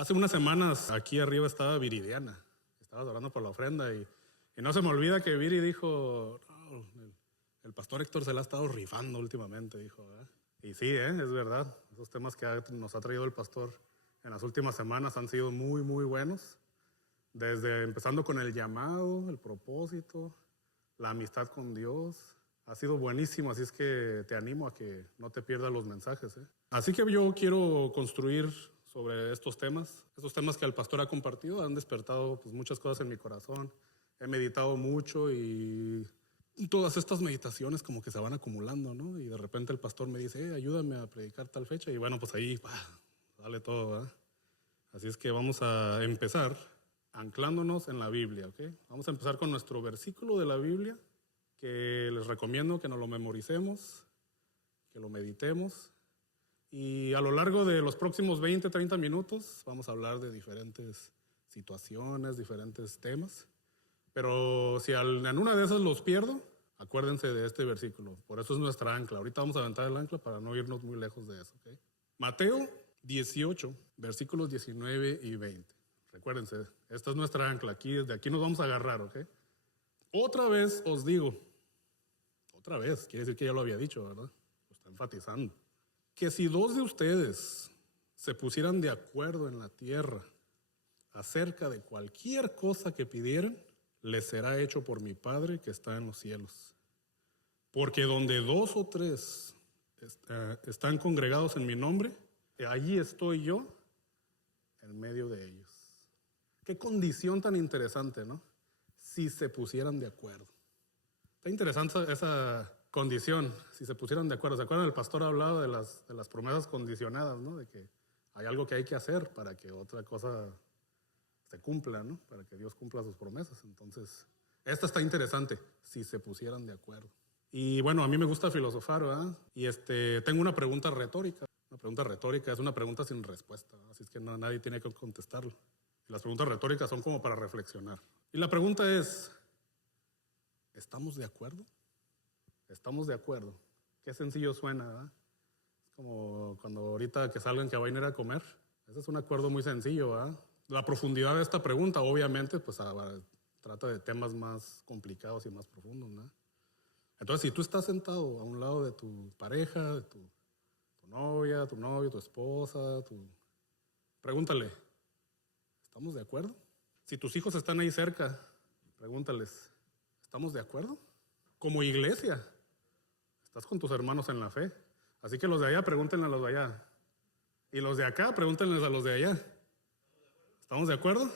Hace unas semanas aquí arriba estaba Viridiana. Estabas orando por la ofrenda y no se me olvida que Viri dijo, "No, el pastor Héctor se la ha estado rifando últimamente", dijo, ¿verdad? Y sí, es verdad. Esos temas que nos ha traído el pastor en las últimas semanas han sido muy, muy buenos. Desde empezando con el llamado, el propósito, la amistad con Dios. Ha sido buenísimo, así es que te animo a que no te pierdas los mensajes. Así que yo quiero construir sobre estos temas que el pastor ha compartido. Han despertado pues, muchas cosas en mi corazón. He meditado mucho y todas estas meditaciones como que se van acumulando, ¿no? Y de repente el pastor me dice, ayúdame a predicar tal fecha. Y bueno, pues ahí sale todo, ¿verdad? Así es que vamos a empezar anclándonos en la Biblia, ¿ok? Vamos a empezar con nuestro versículo de la Biblia, que les recomiendo que nos lo memoricemos, que lo meditemos. Y a lo largo de los próximos 20, 30 minutos vamos a hablar de diferentes situaciones, diferentes temas. Pero si en una de esas los pierdo, acuérdense de este versículo. Por eso es nuestra ancla. Ahorita vamos a aventar el ancla para no irnos muy lejos de eso, ¿ok? Mateo 18, versículos 19 y 20. Recuérdense, esta es nuestra ancla. Desde aquí nos vamos a agarrar, ¿ok? Otra vez os digo, otra vez, quiere decir que ya lo había dicho, ¿verdad? Lo está enfatizando. Que si dos de ustedes se pusieran de acuerdo en la tierra acerca de cualquier cosa que pidieran, les será hecho por mi Padre que está en los cielos. Porque donde dos o tres están congregados en mi nombre, allí estoy yo en medio de ellos. Qué condición tan interesante, ¿no? Si se pusieran de acuerdo. Está interesante esa condición, si se pusieran de acuerdo. ¿Se acuerdan? El pastor hablaba de las promesas condicionadas, ¿no? De que hay algo que hay que hacer para que otra cosa se cumpla, ¿no? Para que Dios cumpla sus promesas. Entonces, esta está interesante, si se pusieran de acuerdo. Y bueno, a mí me gusta filosofar, ¿verdad? Y tengo una pregunta retórica. Una pregunta retórica es una pregunta sin respuesta, ¿verdad? Así es que nadie tiene que contestarlo. Y las preguntas retóricas son como para reflexionar. Y la pregunta es, ¿estamos de acuerdo? ¿Estamos de acuerdo? Qué sencillo suena, ¿verdad? Es como cuando ahorita que salgan que vayan a ir a comer. Ese es un acuerdo muy sencillo, ¿verdad? La profundidad de esta pregunta, obviamente, pues trata de temas más complicados y más profundos, ¿no? Entonces, si tú estás sentado a un lado de tu pareja, de tu novia, tu novio, tu esposa, pregúntale, ¿estamos de acuerdo? Si tus hijos están ahí cerca, pregúntales, ¿estamos de acuerdo? Como iglesia, estás con tus hermanos en la fe. Así que los de allá, pregúntenle a los de allá. Y los de acá, pregúntenles a los de allá. ¿Estamos de acuerdo?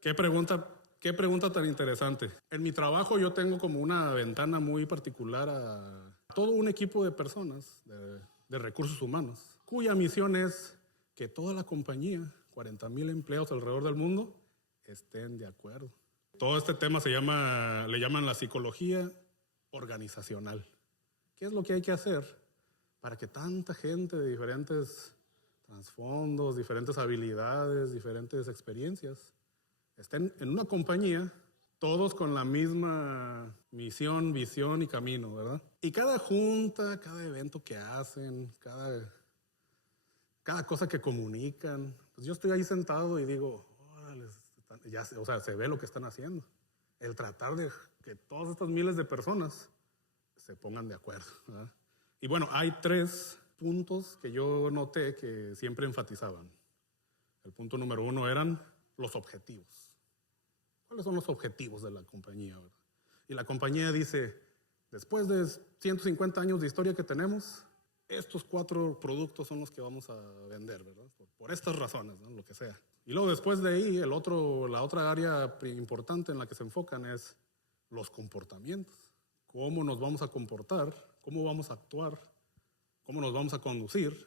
Qué pregunta tan interesante. En mi trabajo yo tengo como una ventana muy particular a todo un equipo de personas, de recursos humanos, cuya misión es que toda la compañía, 40,000 empleados alrededor del mundo, estén de acuerdo. Todo este tema le llaman la psicología organizacional. ¿Qué es lo que hay que hacer para que tanta gente de diferentes trasfondos, diferentes habilidades, diferentes experiencias estén en una compañía, todos con la misma misión, visión y camino, ¿verdad? Y cada junta, cada evento que hacen, cada cosa que comunican, pues yo estoy ahí sentado y digo, órale, se ve lo que están haciendo. El tratar de que todas estas miles de personas se pongan de acuerdo, ¿verdad? Y bueno, hay 3 puntos que yo noté que siempre enfatizaban. El punto número 1 eran los objetivos. ¿Cuáles son los objetivos de la compañía, verdad? Y la compañía dice, después de 150 años de historia que tenemos, estos 4 productos son los que vamos a vender, ¿verdad? Por estas razones, ¿no? Lo que sea. Y luego después de ahí, la otra área importante en la que se enfocan es los comportamientos. Cómo nos vamos a comportar, cómo vamos a actuar, cómo nos vamos a conducir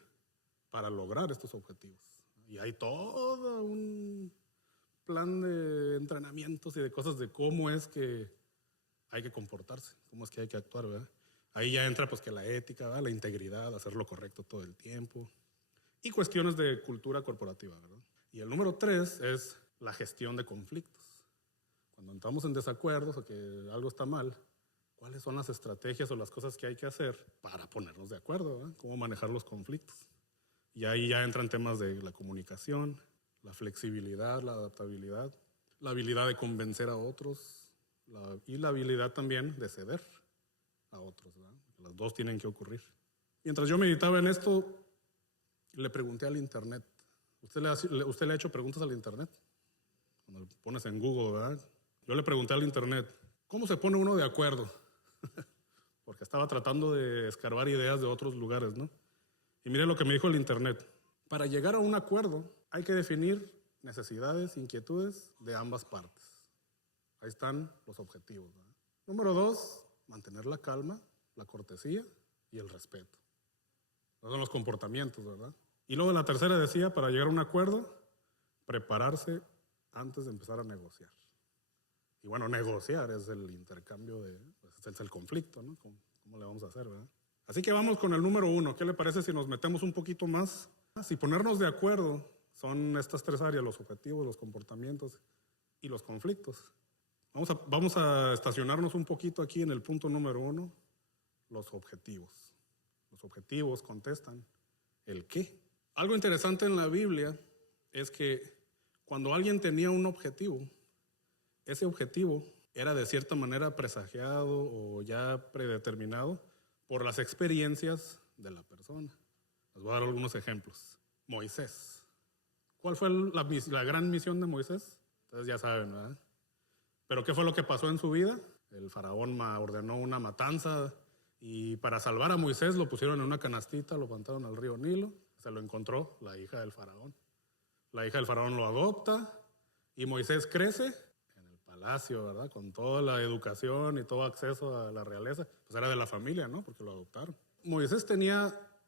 para lograr estos objetivos. Y hay todo un plan de entrenamientos y de cosas de cómo es que hay que comportarse, cómo es que hay que actuar, ¿verdad? Ahí ya entra pues que la ética, ¿verdad? La integridad, hacer lo correcto todo el tiempo y cuestiones de cultura corporativa, ¿verdad? Y el número 3 es la gestión de conflictos. Cuando entramos en desacuerdos o que algo está mal, ¿cuáles son las estrategias o las cosas que hay que hacer para ponernos de acuerdo, ¿verdad? Cómo manejar los conflictos. Y ahí ya entran temas de la comunicación, la flexibilidad, la adaptabilidad, la habilidad de convencer a otros y la habilidad también de ceder a otros, ¿verdad? Las dos tienen que ocurrir. Mientras yo meditaba en esto, le pregunté al internet. ¿Usted le ha hecho preguntas al internet? Cuando lo pones en Google, ¿verdad? Yo le pregunté al internet, ¿cómo se pone uno de acuerdo? Porque estaba tratando de escarbar ideas de otros lugares, ¿no? Y mire lo que me dijo el internet. Para llegar a un acuerdo hay que definir necesidades, inquietudes de ambas partes. Ahí están los objetivos, ¿verdad? Número 2, mantener la calma, la cortesía y el respeto. Esos son los comportamientos, ¿verdad? Y luego la tercera decía, para llegar a un acuerdo, prepararse antes de empezar a negociar. Y bueno, negociar es el intercambio pues es el conflicto, ¿no? ¿Cómo le vamos a hacer, verdad? Así que vamos con el número 1. ¿Qué le parece si nos metemos un poquito más? Si ponernos de acuerdo son estas 3 áreas, los objetivos, los comportamientos y los conflictos. Vamos a estacionarnos un poquito aquí en el punto número 1, los objetivos. Los objetivos contestan el qué. Algo interesante en la Biblia es que cuando alguien tenía un objetivo, ese objetivo era de cierta manera presagiado o ya predeterminado por las experiencias de la persona. Les voy a dar algunos ejemplos. Moisés. ¿Cuál fue la gran misión de Moisés? Ustedes ya saben, ¿verdad? ¿Pero qué fue lo que pasó en su vida? El faraón ordenó una matanza y para salvar a Moisés lo pusieron en una canastita, lo plantaron al río Nilo, se lo encontró la hija del faraón. La hija del faraón lo adopta y Moisés crece en el palacio, ¿verdad? Con toda la educación y todo acceso a la realeza. Pues era de la familia, ¿no? Porque lo adoptaron. Moisés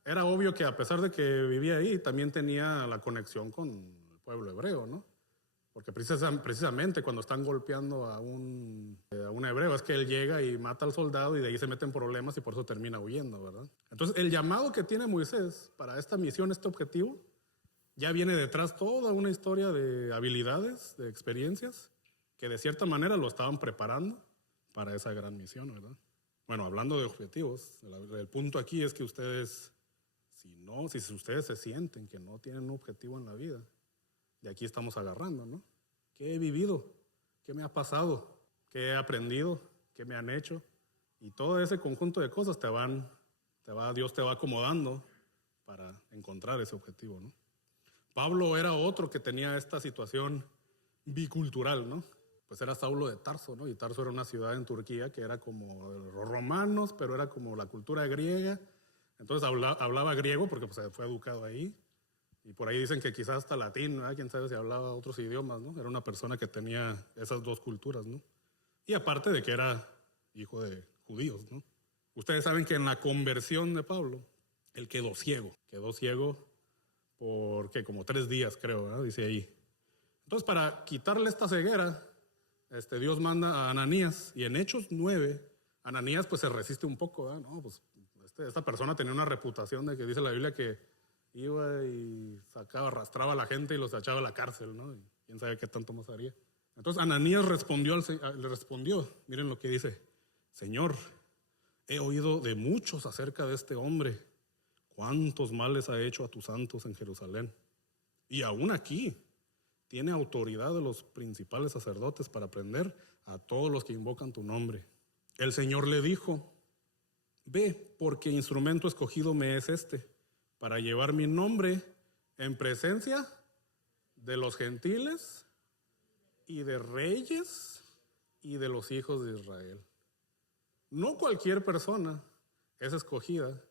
era obvio que a pesar de que vivía ahí, también tenía la conexión con el pueblo hebreo, ¿no? Porque precisamente cuando están golpeando a un hebreo es que él llega y mata al soldado y de ahí se meten problemas y por eso termina huyendo, ¿verdad? Entonces el llamado que tiene Moisés para esta misión, este objetivo, ya viene detrás toda una historia de habilidades, de experiencias, que de cierta manera lo estaban preparando para esa gran misión, ¿verdad? Bueno, hablando de objetivos, el punto aquí es que ustedes, si ustedes se sienten que no tienen un objetivo en la vida, de aquí estamos agarrando, ¿no? ¿Qué he vivido? ¿Qué me ha pasado? ¿Qué he aprendido? ¿Qué me han hecho? Y todo ese conjunto de cosas Dios te va acomodando para encontrar ese objetivo, ¿no? Pablo era otro que tenía esta situación bicultural, ¿no? Pues era Saulo de Tarso, ¿no? Y Tarso era una ciudad en Turquía que era como de los romanos, pero era como la cultura griega. Entonces hablaba griego porque pues, fue educado ahí. Y por ahí dicen que quizás hasta latín, ¿no? Quién sabe si hablaba otros idiomas, ¿no? Era una persona que tenía esas dos culturas, ¿no? Y aparte de que era hijo de judíos, ¿no? Ustedes saben que en la conversión de Pablo, él quedó ciego. Quedó ciego por, como 3 días, creo, ¿no? Dice ahí. Entonces, para quitarle esta ceguera, Dios manda a Ananías. Y en Hechos 9, Ananías pues se resiste un poco, ¿no? No, pues esta persona tenía una reputación de que dice la Biblia que iba y arrastraba a la gente y los echaba a la cárcel, ¿no? Y quién sabe qué tanto más haría. Entonces Ananías le respondió, miren lo que dice: Señor, he oído de muchos acerca de este hombre, cuántos males ha hecho a tus santos en Jerusalén. Y aún aquí tiene autoridad de los principales sacerdotes para prender a todos los que invocan tu nombre. El Señor le dijo: ve, porque instrumento escogido me es para llevar mi nombre en presencia de los gentiles y de reyes y de los hijos de Israel. No cualquier persona es escogida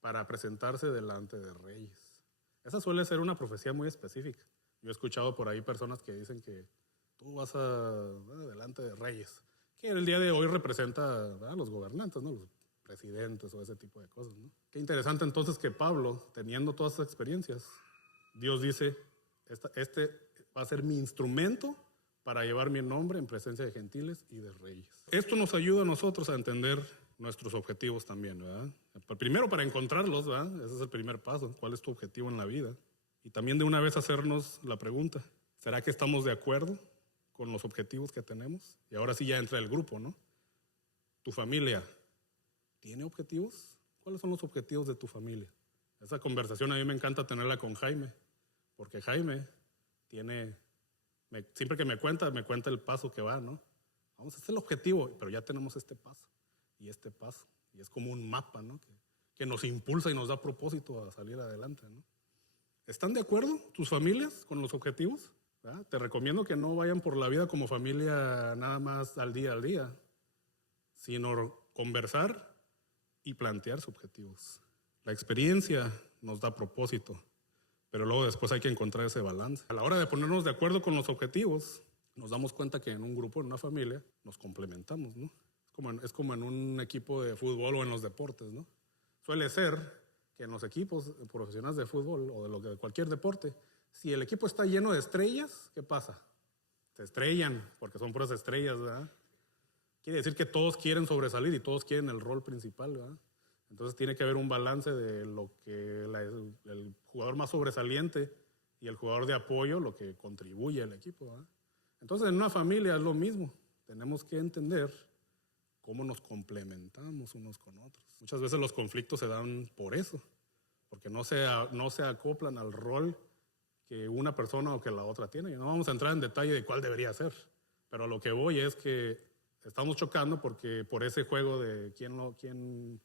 para presentarse delante de reyes. Esa suele ser una profecía muy específica. Yo he escuchado por ahí personas que dicen que tú vas delante de reyes, que el día de hoy representa a los gobernantes, ¿no? Los presidentes o ese tipo de cosas, ¿no? Qué interesante entonces que Pablo, teniendo todas esas experiencias, Dios dice, este va a ser mi instrumento para llevar mi nombre en presencia de gentiles y de reyes. Esto nos ayuda a nosotros a entender nuestros objetivos también, ¿verdad? Primero para encontrarlos, ¿verdad? Ese es el primer paso. ¿Cuál es tu objetivo en la vida? Y también de una vez hacernos la pregunta, ¿será que estamos de acuerdo con los objetivos que tenemos? Y ahora sí ya entra el grupo, ¿no? ¿Tu familia tiene objetivos? ¿Cuáles son los objetivos de tu familia? Esa conversación a mí me encanta tenerla con Jaime, porque Jaime siempre que me cuenta el paso que va, ¿no? Vamos, este es el objetivo, pero ya tenemos este paso y este paso. Y es como un mapa, ¿no? Que nos impulsa y nos da propósito a salir adelante, ¿no? ¿Están de acuerdo tus familias con los objetivos? ¿Verdad? Te recomiendo que no vayan por la vida como familia nada más al día, sino conversar y plantearse objetivos. La experiencia nos da propósito, pero luego después hay que encontrar ese balance. A la hora de ponernos de acuerdo con los objetivos, nos damos cuenta que en un grupo, en una familia, nos complementamos, ¿no? Es como en un equipo de fútbol o en los deportes, ¿no? Suele ser que en los equipos profesionales de fútbol o de cualquier deporte, si el equipo está lleno de estrellas, ¿qué pasa? Se estrellan, porque son puras estrellas, ¿verdad? Quiere decir que todos quieren sobresalir y todos quieren el rol principal, ¿verdad? Entonces tiene que haber un balance de lo que el jugador más sobresaliente y el jugador de apoyo, lo que contribuye al equipo, ¿verdad? Entonces en una familia es lo mismo. Tenemos que entender cómo nos complementamos unos con otros. Muchas veces los conflictos se dan por eso, porque no se acoplan al rol que una persona o que la otra tiene. Y no vamos a entrar en detalle de cuál debería ser, pero a lo que voy es que estamos chocando porque por ese juego de quién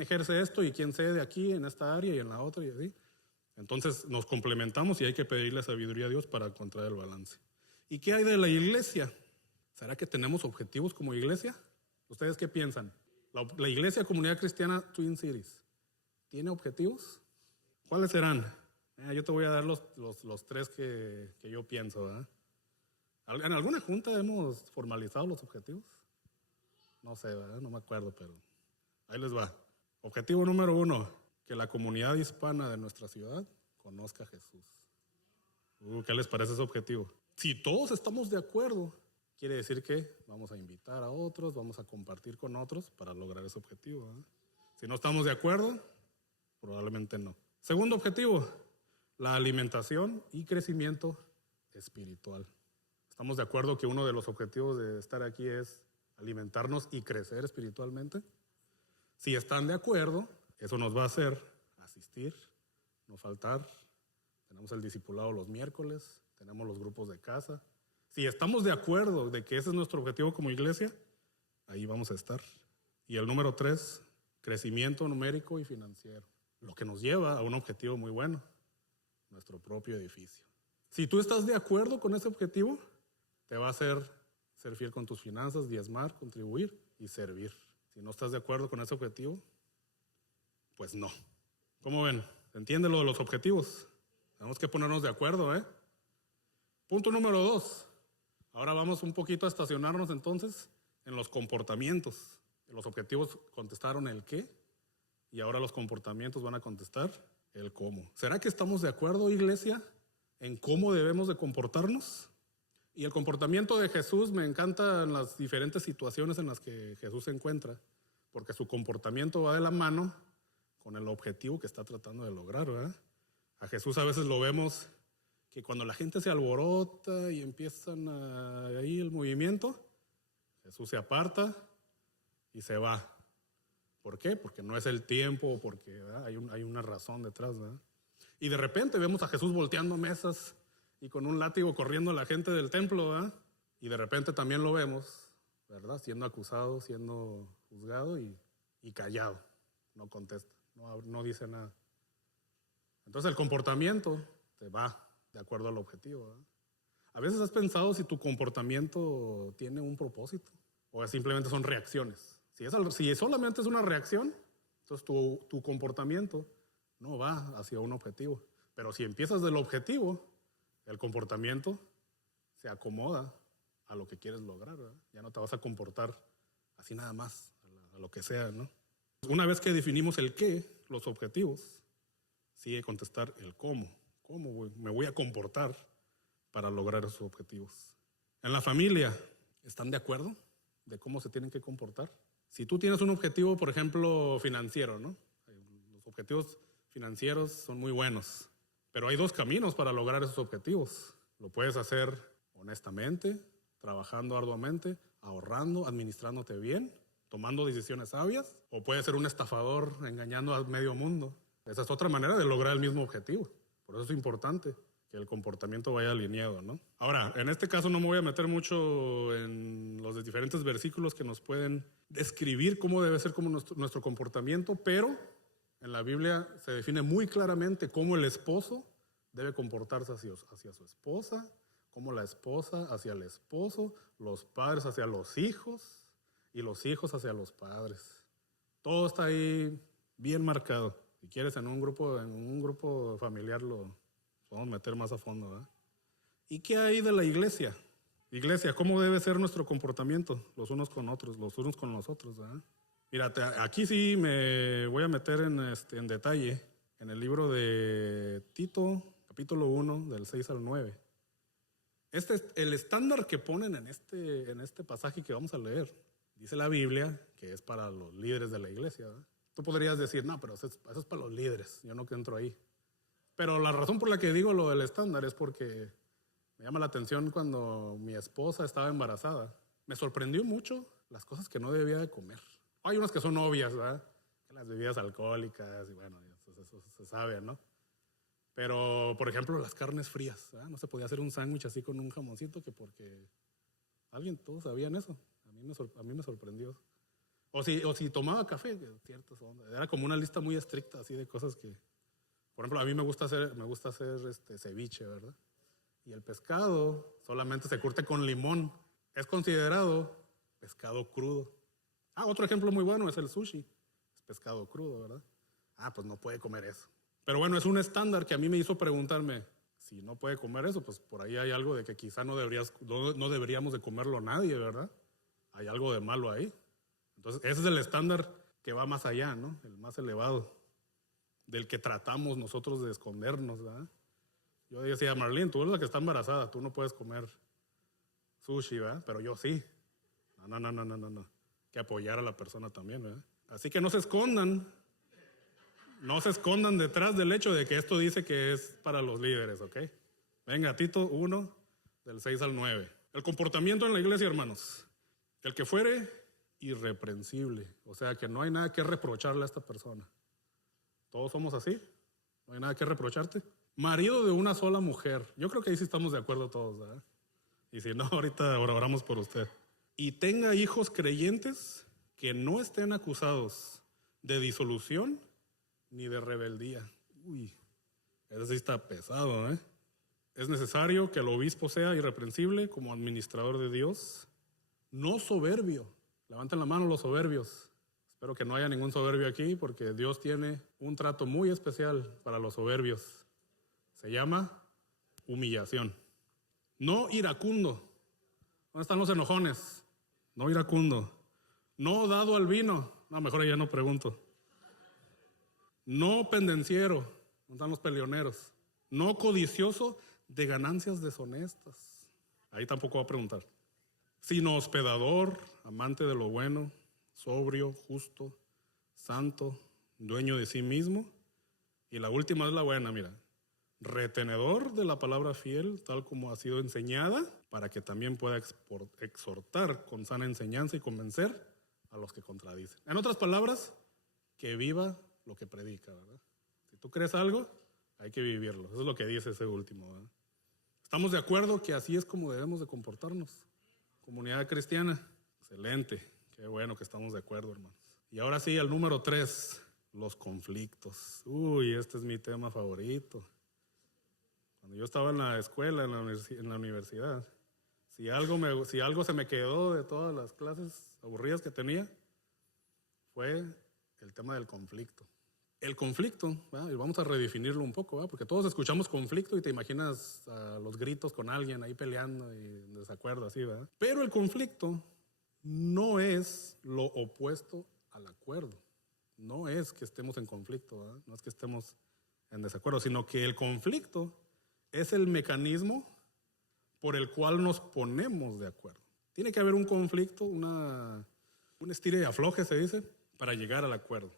ejerce esto y quién cede aquí en esta área y en la otra y así. Entonces nos complementamos y hay que pedirle sabiduría a Dios para encontrar el balance. ¿Y qué hay de la iglesia? ¿Será que tenemos objetivos como iglesia? ¿Ustedes qué piensan? La iglesia Comunidad Cristiana Twin Cities, ¿tiene objetivos? ¿Cuáles serán? Yo te voy a dar los tres que yo pienso, ¿verdad? ¿En alguna junta hemos formalizado los objetivos? No sé, ¿verdad? No me acuerdo, pero ahí les va. Objetivo número 1, que la comunidad hispana de nuestra ciudad conozca a Jesús. ¿Qué les parece ese objetivo? Si todos estamos de acuerdo, quiere decir que vamos a invitar a otros, vamos a compartir con otros para lograr ese objetivo, ¿verdad? Si no estamos de acuerdo, probablemente no. Segundo objetivo, la alimentación y crecimiento espiritual. ¿Estamos de acuerdo que uno de los objetivos de estar aquí es alimentarnos y crecer espiritualmente? Si están de acuerdo, eso nos va a hacer asistir, no faltar. Tenemos el discipulado los miércoles, tenemos los grupos de casa. Si estamos de acuerdo de que ese es nuestro objetivo como iglesia, ahí vamos a estar. Y el número 3, crecimiento numérico y financiero, lo que nos lleva a un objetivo muy bueno, nuestro propio edificio. Si tú estás de acuerdo con ese objetivo, te va a hacer ser fiel con tus finanzas, diezmar, contribuir y servir. Si no estás de acuerdo con ese objetivo, pues no. ¿Cómo ven? ¿Se entiende lo de los objetivos? Tenemos que ponernos de acuerdo, ¿eh? Punto número 2. Ahora vamos un poquito a estacionarnos entonces en los comportamientos. Los objetivos contestaron el qué y ahora los comportamientos van a contestar el cómo. ¿Será que estamos de acuerdo, iglesia, en cómo debemos de comportarnos? Y el comportamiento de Jesús me encanta en las diferentes situaciones en las que Jesús se encuentra, porque su comportamiento va de la mano con el objetivo que está tratando de lograr, ¿verdad? A Jesús a veces lo vemos que cuando la gente se alborota y empiezan ahí el movimiento, Jesús se aparta y se va. ¿Por qué? Porque no es el tiempo, porque hay una razón detrás, ¿verdad? Y de repente vemos a Jesús volteando mesas y con un látigo corriendo a la gente del templo, ¿verdad? Y de repente también lo vemos, ¿verdad? Siendo acusado, siendo juzgado y callado, no contesta, no dice nada. Entonces el comportamiento te va de acuerdo al objetivo, ¿verdad? A veces has pensado si tu comportamiento tiene un propósito o simplemente son reacciones. Si solamente es una reacción, entonces tu comportamiento no va hacia un objetivo. Pero si empiezas del objetivo, el comportamiento se acomoda a lo que quieres lograr, ¿verdad? Ya no te vas a comportar así nada más, a lo que sea, ¿no? Una vez que definimos el qué, los objetivos, sigue contestar el cómo. ¿Cómo me voy a comportar para lograr esos objetivos? En la familia, ¿están de acuerdo de cómo se tienen que comportar? Si tú tienes un objetivo, por ejemplo, financiero, ¿no? Los objetivos financieros son muy buenos, pero hay 2 caminos para lograr esos objetivos. Lo puedes hacer honestamente, trabajando arduamente, ahorrando, administrándote bien, tomando decisiones sabias, o puedes ser un estafador engañando al medio mundo. Esa es otra manera de lograr el mismo objetivo. Por eso es importante que el comportamiento vaya alineado, ¿no? Ahora, en este caso no me voy a meter mucho en los diferentes versículos que nos pueden describir cómo debe ser como nuestro comportamiento, pero en la Biblia se define muy claramente cómo el esposo debe comportarse hacia su esposa, cómo la esposa hacia el esposo, los padres hacia los hijos y los hijos hacia los padres. Todo está ahí bien marcado. Si quieres, en un grupo familiar lo podemos meter más a fondo, ¿verdad? ¿Y qué hay de la iglesia? Iglesia, ¿cómo debe ser nuestro comportamiento los unos con otros, los unos con los otros, ¿verdad? Mira, aquí sí me voy a meter en detalle en el libro de Tito, capítulo 1, del 6 al 9. El estándar que ponen en este pasaje que vamos a leer, dice la Biblia que es para los líderes de la iglesia, ¿verdad? Tú podrías decir, no, pero eso es para los líderes, yo no entro ahí. Pero la razón por la que digo lo del estándar es porque me llama la atención cuando mi esposa estaba embarazada. Me sorprendió mucho las cosas que no debía de comer. Hay unas que son obvias, ¿verdad? Las bebidas alcohólicas y bueno, eso se sabe, ¿no? Pero, por ejemplo, las carnes frías, ¿verdad? No se podía hacer un sándwich así con un jamoncito que porque todos sabían eso. A mí me sorprendió. O si tomaba café, ciertas ondas. Era como una lista muy estricta así de cosas que, por ejemplo, a mí me gusta hacer ceviche, ¿verdad? Y el pescado solamente se curte con limón. Es considerado pescado crudo. Otro ejemplo muy bueno es el sushi. Es pescado crudo, ¿verdad? Pues no puede comer eso. Pero bueno, es un estándar que a mí me hizo preguntarme, si no puede comer eso, pues por ahí hay algo de que quizá no deberíamos de comerlo nadie, ¿verdad? Hay algo de malo ahí. Entonces, ese es el estándar que va más allá, ¿no? El más elevado, del que tratamos nosotros de escondernos, ¿verdad? Yo decía, Marlene, tú eres la que está embarazada, tú no puedes comer sushi, ¿verdad? Pero yo sí. No. Que apoyar a la persona también, ¿verdad? Así que no se escondan detrás del hecho de que esto dice que es para los líderes, ¿ok? Venga, Tito 1, del 6 al 9. El comportamiento en la iglesia, hermanos. El que fuere irreprensible. O sea, que no hay nada que reprocharle a esta persona. Todos somos así. No hay nada que reprocharte. Marido de una sola mujer. Yo creo que ahí sí estamos de acuerdo todos, ¿verdad? Y si no, ahorita oramos por usted. Y tenga hijos creyentes que no estén acusados de disolución ni de rebeldía. Uy, eso sí está pesado, ¿eh? Es necesario que el obispo sea irreprensible como administrador de Dios, no soberbio. Levanten la mano los soberbios. Espero que no haya ningún soberbio aquí porque Dios tiene un trato muy especial para los soberbios. Se llama humillación. No iracundo. ¿Dónde están los enojones? No iracundo. No dado al vino. No, mejor ya no pregunto. No pendenciero. ¿Dónde están los peleoneros? No codicioso de ganancias deshonestas. Ahí tampoco va a preguntar. Sino hospedador, amante de lo bueno, sobrio, justo, santo, dueño de sí mismo. Y la última es la buena, mira. Retenedor de la palabra fiel, tal como ha sido enseñada, para que también pueda exhortar con sana enseñanza y convencer a los que contradicen. En otras palabras, que viva lo que predica, ¿verdad? Si tú crees algo, hay que vivirlo. Eso es lo que dice ese último, ¿verdad? ¿Estamos de acuerdo que así es como debemos de comportarnos? Comunidad cristiana, excelente. Qué bueno que estamos de acuerdo, hermanos. Y ahora sí, al número 3, los conflictos. Uy, este es mi tema favorito. Cuando yo estaba en la escuela, en la universidad, si algo se me quedó de todas las clases aburridas que tenía, fue el tema del conflicto. El conflicto, ¿verdad? Y vamos a redefinirlo un poco, ¿verdad? Porque todos escuchamos conflicto y te imaginas los gritos con alguien ahí peleando y en desacuerdo, así, ¿verdad? Pero el conflicto no es lo opuesto al acuerdo. No es que estemos en conflicto, ¿verdad? No es que estemos en desacuerdo, sino que el conflicto es el mecanismo por el cual nos ponemos de acuerdo. Tiene que haber un conflicto, un estire y afloje, se dice, para llegar al acuerdo.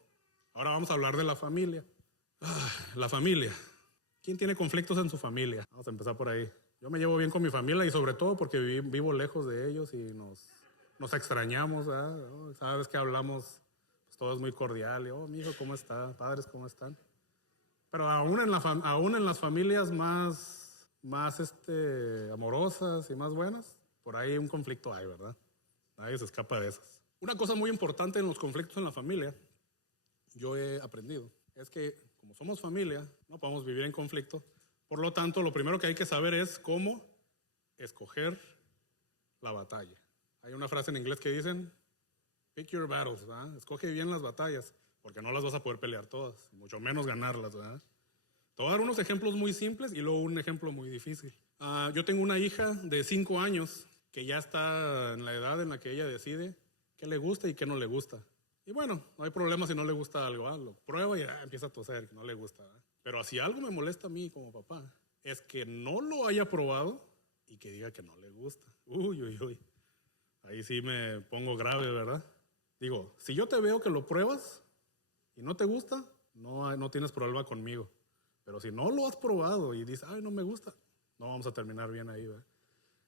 Ahora vamos a hablar de la familia. La familia. ¿Quién tiene conflictos en su familia? Vamos a empezar por ahí. Yo me llevo bien con mi familia y sobre todo porque vivo lejos de ellos y nos extrañamos, ¿verdad? Cada vez que hablamos, pues todo es muy cordial. Mi hijo, ¿cómo está? Padres, ¿cómo están? Pero aún en las familias más más amorosas y más buenas, por ahí un conflicto hay, ¿verdad? Nadie se escapa de esas. Una cosa muy importante en los conflictos en la familia, yo he aprendido, es que como somos familia, no podemos vivir en conflicto. Por lo tanto, lo primero que hay que saber es cómo escoger la batalla. Hay una frase en inglés que dicen, pick your battles, ¿verdad? Escoge bien las batallas, porque no las vas a poder pelear todas, mucho menos ganarlas, ¿verdad? Te voy a dar unos ejemplos muy simples y luego un ejemplo muy difícil. Yo tengo una hija de 5 años que ya está en la edad en la que ella decide qué le gusta y qué no le gusta. Y bueno, no hay problema si no le gusta algo, ¿verdad? Lo prueba y empieza a toser, que no le gusta, ¿verdad? Pero si algo me molesta a mí como papá, es que no lo haya probado y que diga que no le gusta. Uy, uy, uy. Ahí sí me pongo grave, ¿verdad? Digo, si yo te veo que lo pruebas y no te gusta, no tienes problema conmigo. Pero si no lo has probado y dices, ay, no me gusta, no vamos a terminar bien ahí, ¿verdad?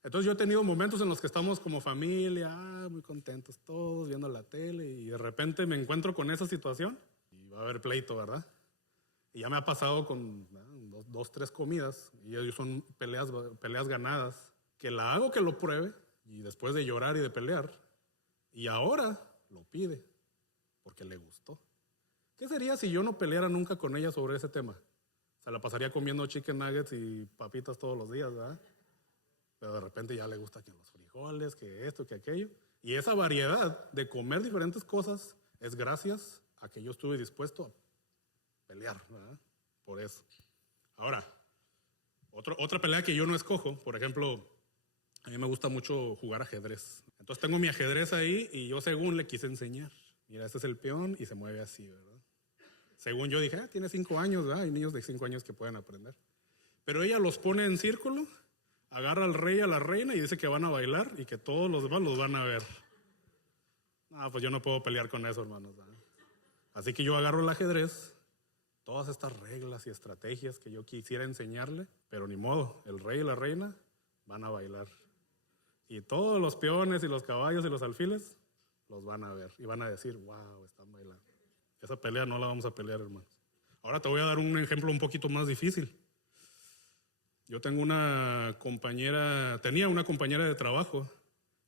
Entonces yo he tenido momentos en los que estamos como familia, muy contentos todos, viendo la tele, y de repente me encuentro con esa situación y va a haber pleito, ¿verdad? Y ya me ha pasado con dos, tres comidas, y ellos son peleas ganadas, que la hago que lo pruebe, y después de llorar y de pelear, y ahora lo pide, porque le gustó. ¿Qué sería si yo no peleara nunca con ella sobre ese tema? Se la pasaría comiendo chicken nuggets y papitas todos los días, ¿verdad? Pero de repente ya le gusta que los frijoles, que esto, que aquello. Y esa variedad de comer diferentes cosas es gracias a que yo estuve dispuesto a pelear, ¿verdad? Por eso. Ahora, otra pelea que yo no escojo, por ejemplo, a mí me gusta mucho jugar ajedrez. Entonces tengo mi ajedrez ahí y yo según le quise enseñar. Mira, este es el peón y se mueve así, ¿verdad? Según yo dije, tiene 5 años, ¿verdad? Hay niños de 5 años que pueden aprender. Pero ella los pone en círculo, agarra al rey, a la reina y dice que van a bailar y que todos los demás los van a ver. Pues yo no puedo pelear con eso, hermanos, ¿verdad? Así que yo agarro el ajedrez, todas estas reglas y estrategias que yo quisiera enseñarle, pero ni modo, el rey y la reina van a bailar. Y todos los peones y los caballos y los alfiles los van a ver y van a decir, wow, están bailando. Esa pelea no la vamos a pelear, hermanos. Ahora te voy a dar un ejemplo un poquito más difícil. Yo tenía una compañera de trabajo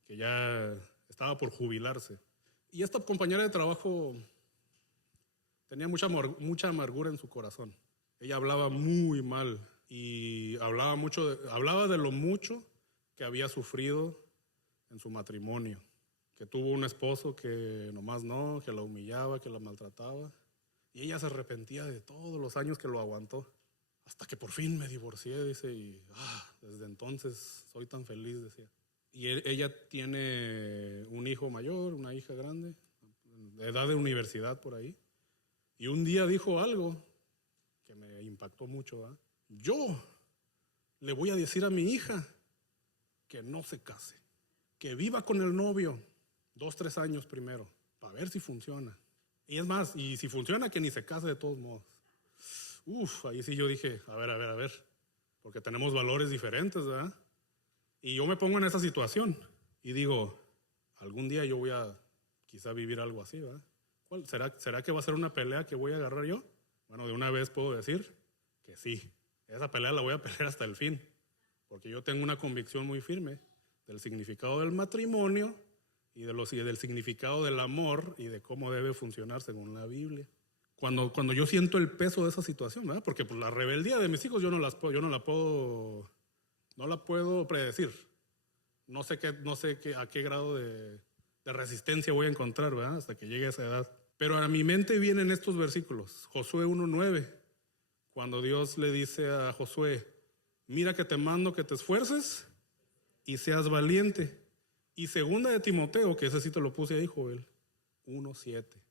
que ya estaba por jubilarse. Y esta compañera de trabajo tenía mucha amargura en su corazón. Ella hablaba muy mal y hablaba de lo mucho que había sufrido en su matrimonio. Que tuvo un esposo que nomás no, que la humillaba, que la maltrataba. Y ella se arrepentía de todos los años que lo aguantó. Hasta que por fin me divorcié, dice, y desde entonces soy tan feliz, decía. Y ella tiene un hijo mayor, una hija grande, de edad de universidad por ahí. Y un día dijo algo que me impactó mucho, ¿verdad? Yo le voy a decir a mi hija que no se case, que viva con el novio 2, 3 años primero, para ver si funciona. Y es más, y si funciona, que ni se case de todos modos. Ahí sí yo dije, a ver, porque tenemos valores diferentes, ¿verdad? Y yo me pongo en esa situación y digo, algún día yo voy a quizá vivir algo así, ¿verdad? ¿Será que va a ser una pelea que voy a agarrar yo? Bueno, de una vez puedo decir que sí, esa pelea la voy a pelear hasta el fin, porque yo tengo una convicción muy firme del significado del matrimonio y del significado del amor y de cómo debe funcionar según la Biblia. Cuando yo siento el peso de esa situación, ¿verdad? Porque pues, la rebeldía de mis hijos yo no la puedo predecir. No sé a qué grado de resistencia voy a encontrar, ¿verdad? Hasta que llegue a esa edad. Pero a mi mente vienen estos versículos. Josué 1:9, cuando Dios le dice a Josué, mira que te mando que te esfuerces y seas valiente. Y segunda de Timoteo, que ese sí te lo puse ahí, Joel, 1:7.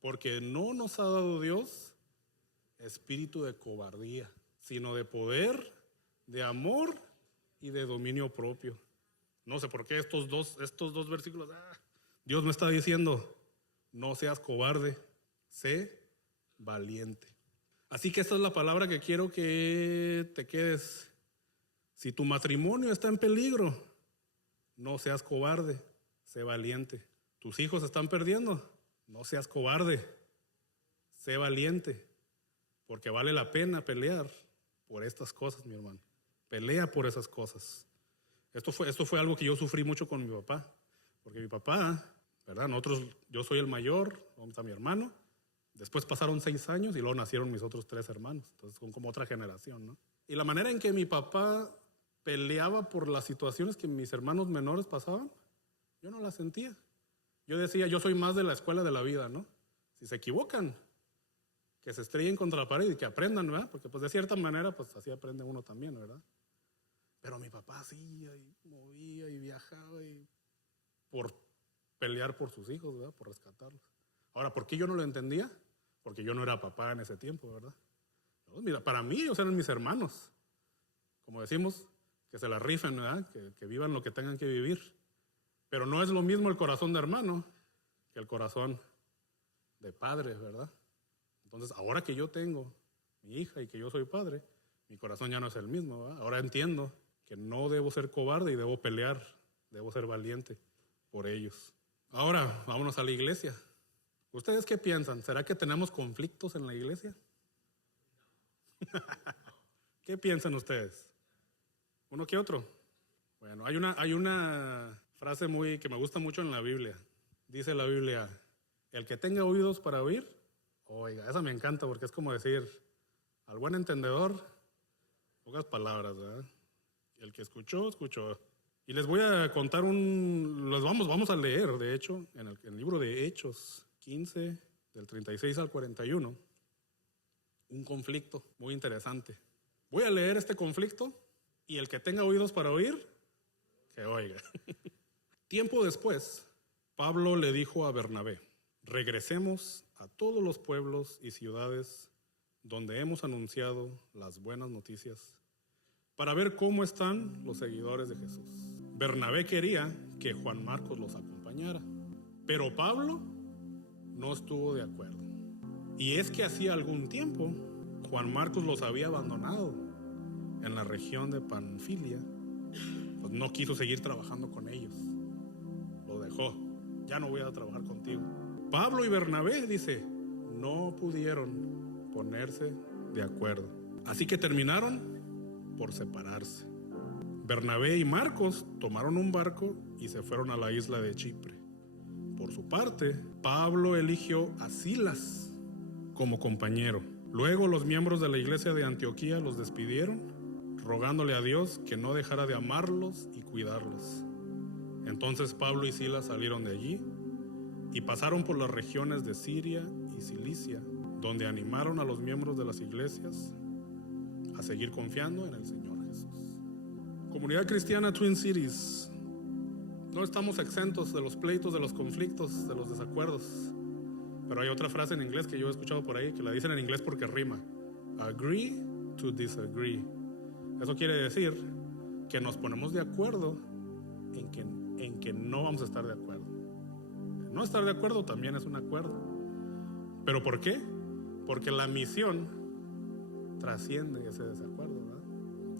Porque no nos ha dado Dios espíritu de cobardía, sino de poder, de amor y de dominio propio. No sé por qué estos dos versículos, Dios me está diciendo, no seas cobarde, sé valiente. Así que esta es la palabra que quiero que te quedes. Si tu matrimonio está en peligro, no seas cobarde, sé valiente. Tus hijos están perdiendo, no seas cobarde, sé valiente, porque vale la pena pelear por estas cosas, mi hermano. pelea por esas cosas. Esto fue algo que yo sufrí mucho con mi papá, porque mi papá, ¿verdad? Yo soy el mayor, vamos a mi hermano, después pasaron 6 años y luego nacieron mis otros 3 hermanos, entonces son como otra generación, ¿no? Y la manera en que mi papá peleaba por las situaciones que mis hermanos menores pasaban, yo no las sentía. Yo decía, yo soy más de la escuela de la vida, ¿no? Si se equivocan, que se estrellen contra la pared y que aprendan, ¿verdad? Porque pues de cierta manera, pues así aprende uno también, ¿verdad? Pero mi papá hacía y movía y viajaba y por pelear por sus hijos, ¿verdad? Por rescatarlos. Ahora, ¿por qué yo no lo entendía? Porque yo no era papá en ese tiempo, ¿verdad? No, mira, para mí ellos eran mis hermanos. Como decimos, que se la rifen, ¿verdad? Que vivan lo que tengan que vivir. Pero no es lo mismo el corazón de hermano que el corazón de padre, ¿verdad? Entonces, ahora que yo tengo mi hija y que yo soy padre, mi corazón ya no es el mismo, ¿verdad? Ahora entiendo que no debo ser cobarde y debo pelear, debo ser valiente por ellos. Ahora, vámonos a la iglesia. ¿Ustedes qué piensan? ¿Será que tenemos conflictos en la iglesia? ¿Qué piensan ustedes? ¿Uno que otro? Bueno, hay una frase que me gusta mucho en la Biblia. Dice la Biblia, el que tenga oídos para oír, oiga, esa me encanta porque es como decir, al buen entendedor, pocas palabras, ¿verdad? El que escuchó, escuchó. Y les voy a contar vamos a leer, de hecho, en el libro de Hechos 15, del 36 al 41, un conflicto muy interesante. Voy a leer este conflicto y el que tenga oídos para oír, que oiga. Tiempo después, Pablo le dijo a Bernabé, regresemos a todos los pueblos y ciudades donde hemos anunciado las buenas noticias para ver cómo están los seguidores de Jesús. Bernabé quería que Juan Marcos los acompañara, pero Pablo no estuvo de acuerdo. Y es que hacía algún tiempo Juan Marcos los había abandonado en la región de Panfilia, pues no quiso seguir trabajando con ellos. Lo dejó, ya no voy a trabajar contigo. Pablo y Bernabé, dice, no pudieron ponerse de acuerdo. Así que terminaron por separarse. Bernabé y Marcos tomaron un barco y se fueron a la isla de Chipre. Por su parte, Pablo eligió a Silas como compañero. Luego los miembros de la iglesia de Antioquía los despidieron, rogándole a Dios que no dejara de amarlos y cuidarlos. Entonces Pablo y Silas salieron de allí y pasaron por las regiones de Siria y Cilicia, donde animaron a los miembros de las iglesias a seguir confiando en el Señor Jesús. Comunidad cristiana Twin Cities, no estamos exentos de los pleitos, de los conflictos, de los desacuerdos. Pero hay otra frase en inglés que yo he escuchado por ahí, que la dicen en inglés porque rima. Agree to disagree. Eso quiere decir que nos ponemos de acuerdo en que no vamos a estar de acuerdo. No estar de acuerdo también es un acuerdo. ¿Pero por qué? Porque la misión trasciende ese desacuerdo, ¿verdad?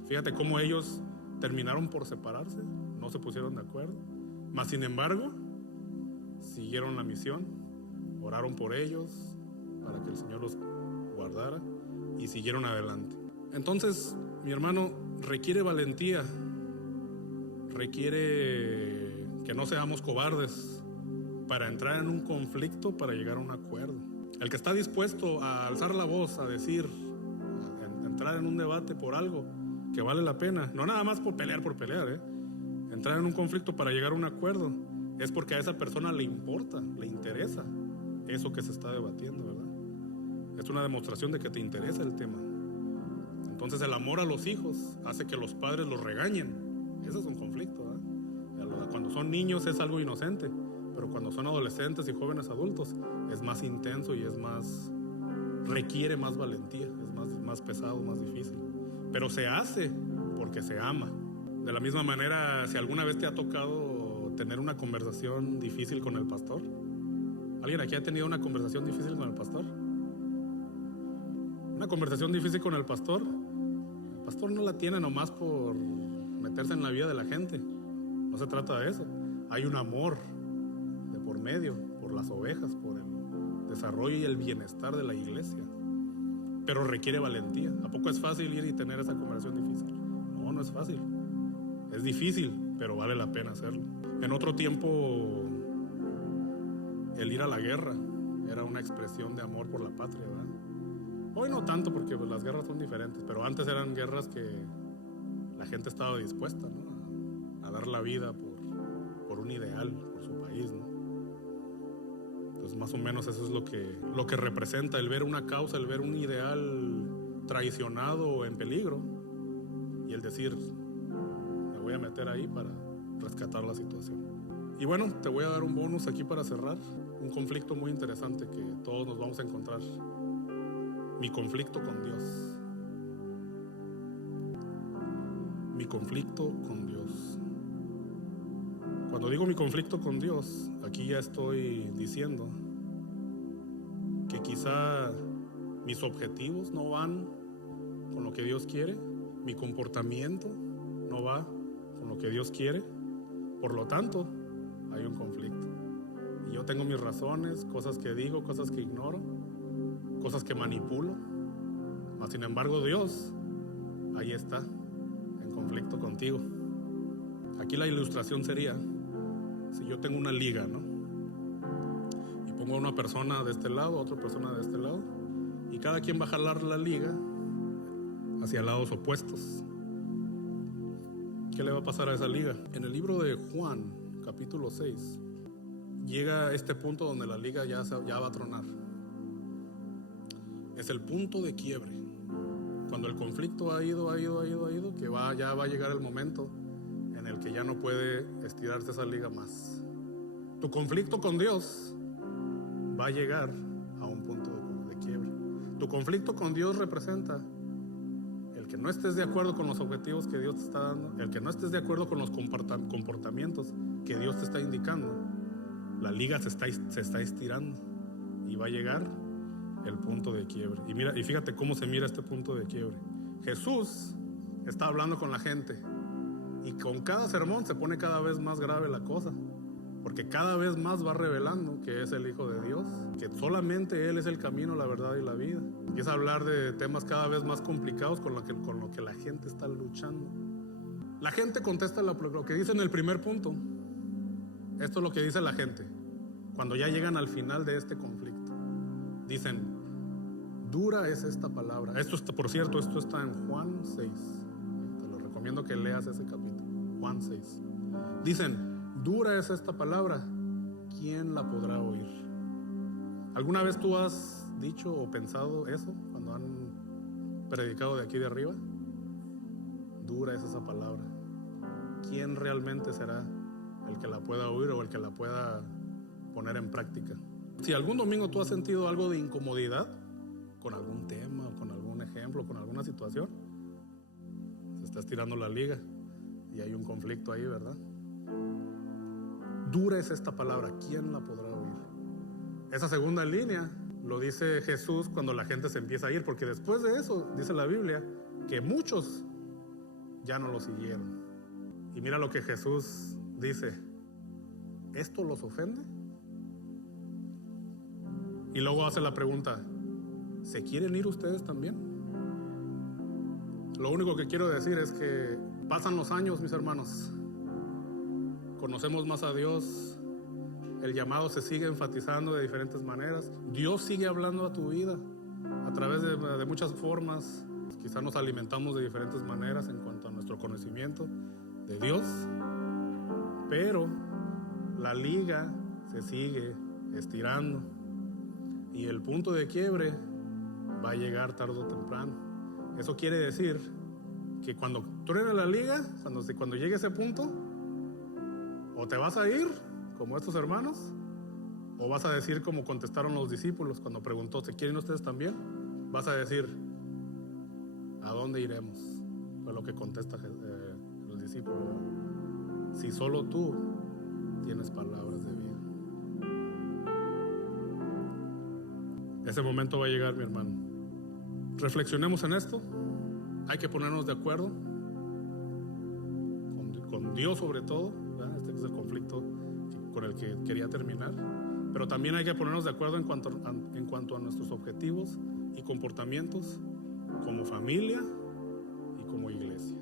Fíjate cómo ellos terminaron por separarse, no se pusieron de acuerdo, mas sin embargo siguieron la misión, oraron por ellos para que el Señor los guardara y siguieron adelante. Entonces, mi hermano, requiere valentía, requiere que no seamos cobardes para entrar en un conflicto, para llegar a un acuerdo. El que está dispuesto a alzar la voz, a decir, a entrar en un debate por algo que vale la pena, no nada más por pelear, entrar en un conflicto para llegar a un acuerdo, es porque a esa persona le importa, le interesa eso que se está debatiendo, ¿verdad? Es una demostración de que te interesa el tema. Entonces el amor a los hijos hace que los padres los regañen. Ese es un conflicto, ¿verdad? Cuando son niños es algo inocente, pero cuando son adolescentes y jóvenes adultos es más intenso y requiere más valentía, es más pesado, más difícil. Pero se hace porque se ama. De la misma manera, si alguna vez te ha tocado tener una conversación difícil con el pastor, ¿alguien aquí ha tenido una conversación difícil con el pastor? Una conversación difícil con el pastor no la tiene nomás por meterse en la vida de la gente. No se trata de eso. Hay un amor de por medio, por las ovejas, por el desarrollo y el bienestar de la iglesia. Pero requiere valentía. ¿A poco es fácil ir y tener esa conversación difícil? no es fácil. Es difícil, pero vale la pena hacerlo. En otro tiempo, el ir a la guerra era una expresión de amor por la patria, ¿verdad? Hoy no tanto, porque pues, las guerras son diferentes, pero antes eran guerras que la gente estaba dispuesta, ¿no? a dar la vida por un ideal, por su país, ¿no? Entonces más o menos eso es lo que representa el ver una causa, el ver un ideal traicionado o en peligro, y el decir, me voy a meter ahí para rescatar la situación. Y bueno, te voy a dar un bonus aquí para cerrar, un conflicto muy interesante que todos nos vamos a encontrar. Mi conflicto con Dios. Mi conflicto con Dios. Cuando digo mi conflicto con Dios, aquí ya estoy diciendo que quizá mis objetivos no van con lo que Dios quiere, mi comportamiento no va con lo que Dios quiere, por lo tanto, hay un conflicto. Y yo tengo mis razones, cosas que digo, cosas que ignoro, cosas que manipulo, mas sin embargo Dios ahí está, en conflicto contigo. Aquí la ilustración sería, si yo tengo una liga, ¿no? Y pongo a una persona de este lado, a otra persona de este lado, y cada quien va a jalar la liga hacia lados opuestos. ¿Qué le va a pasar a esa liga? En el libro de Juan, capítulo 6, llega este punto donde la liga ya va a tronar. Es el punto de quiebre. Cuando el conflicto ha ido, que ya va a llegar el momento en el que ya no puede estirarse esa liga más. Tu conflicto con Dios va a llegar a un punto de quiebre. Tu conflicto con Dios representa el que no estés de acuerdo con los objetivos que Dios te está dando, el que no estés de acuerdo con los comportamientos que Dios te está indicando. La liga se está estirando y va a llegar el punto de quiebre. Y fíjate cómo se mira este punto de quiebre. Jesús está hablando con la gente y con cada sermón se pone cada vez más grave la cosa, porque cada vez más va revelando que es el Hijo de Dios, que solamente Él es el camino, la verdad y la vida. Empieza a hablar de temas cada vez más complicados con lo que la gente está luchando. La gente contesta lo que dice en el primer punto. Esto es lo que dice la gente cuando ya llegan al final de este conflicto. Dicen, dura es esta palabra. Por cierto, esto está en Juan 6. Te lo recomiendo que leas ese capítulo. Juan 6. Dicen, dura es esta palabra, ¿quién la podrá oír? ¿Alguna vez tú has dicho o pensado eso cuando han predicado de aquí de arriba? Dura es esa palabra. ¿Quién realmente será el que la pueda oír o el que la pueda poner en práctica? Si algún domingo tú has sentido algo de incomodidad con algún tema o con algún ejemplo, con alguna situación, se está estirando la liga y hay un conflicto ahí, ¿verdad? Dura es esta palabra, ¿quién la podrá oír? Esa segunda línea lo dice Jesús cuando la gente se empieza a ir, porque después de eso dice la Biblia que muchos ya no lo siguieron. Y mira lo que Jesús dice, ¿esto los ofende? Y luego hace la pregunta, ¿se quieren ir ustedes también? Lo único que quiero decir es que pasan los años, mis hermanos, conocemos más a Dios, el llamado se sigue enfatizando de diferentes maneras, Dios sigue hablando a tu vida a través de muchas formas. Quizás nos alimentamos de diferentes maneras en cuanto a nuestro conocimiento de Dios, pero la liga se sigue estirando y el punto de quiebre va a llegar tarde o temprano. Eso quiere decir que cuando tú eres la liga, cuando llegue ese punto, o te vas a ir como estos hermanos, o vas a decir como contestaron los discípulos cuando preguntó, ¿se quieren ustedes también? Vas a decir, ¿a dónde iremos? Fue lo que contesta el discípulo. Si solo tú tienes palabras de vida. Ese momento va a llegar, mi hermano. Reflexionemos en esto. Hay que ponernos de acuerdo con Dios sobre todo, ¿verdad? Este es el conflicto con el que quería terminar. Pero también hay que ponernos de acuerdo en cuanto a nuestros objetivos y comportamientos como familia y como iglesia.